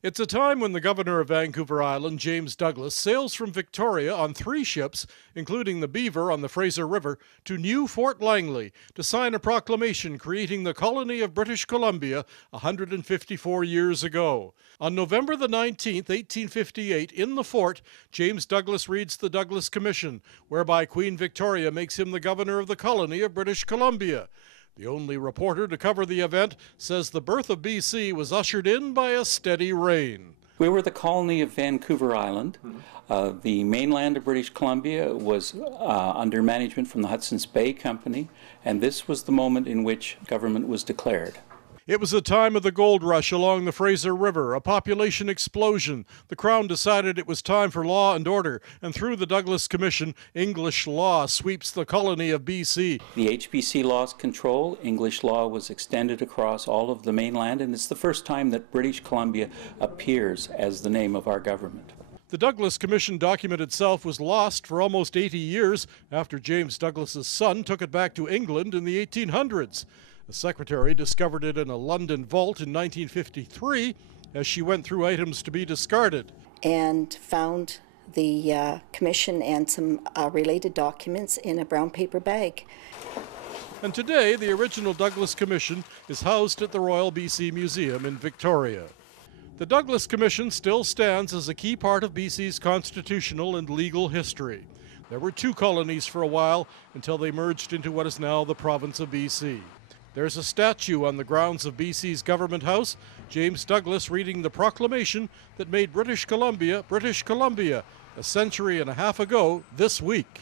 It's a time when the governor of Vancouver Island, James Douglas, sails from Victoria on 3 ships, including the Beaver on the Fraser River, to New Fort Langley to sign a proclamation creating the colony of British Columbia 154 years ago. On November the 19th, 1858, in the fort, James Douglas reads the Douglas Commission, whereby Queen Victoria makes him the governor of the colony of British Columbia. The only reporter to cover the event says the birth of BC was ushered in by a steady rain. We were the colony of Vancouver Island. The mainland of British Columbia was under management from the Hudson's Bay Company, and this was the moment in which government was declared. It was a time of the gold rush along the Fraser River, a population explosion. The Crown decided it was time for law and order, and through the Douglas Commission, English law sweeps the colony of BC. The HBC lost control. English law was extended across all of the mainland, and it's the first time that British Columbia appears as the name of our government. The Douglas Commission document itself was lost for almost 80 years after James Douglas's son took it back to England in the 1800s. The secretary discovered it in a London vault in 1953 as she went through items to be discarded. And found the commission and some related documents in a brown paper bag. And today, the original Douglas Commission is housed at the Royal BC Museum in Victoria. The Douglas Commission still stands as a key part of BC's constitutional and legal history. There were 2 colonies for a while until they merged into what is now the province of BC. There's a statue on the grounds of BC's Government House, James Douglas reading the proclamation that made British Columbia, a century and a half ago this week.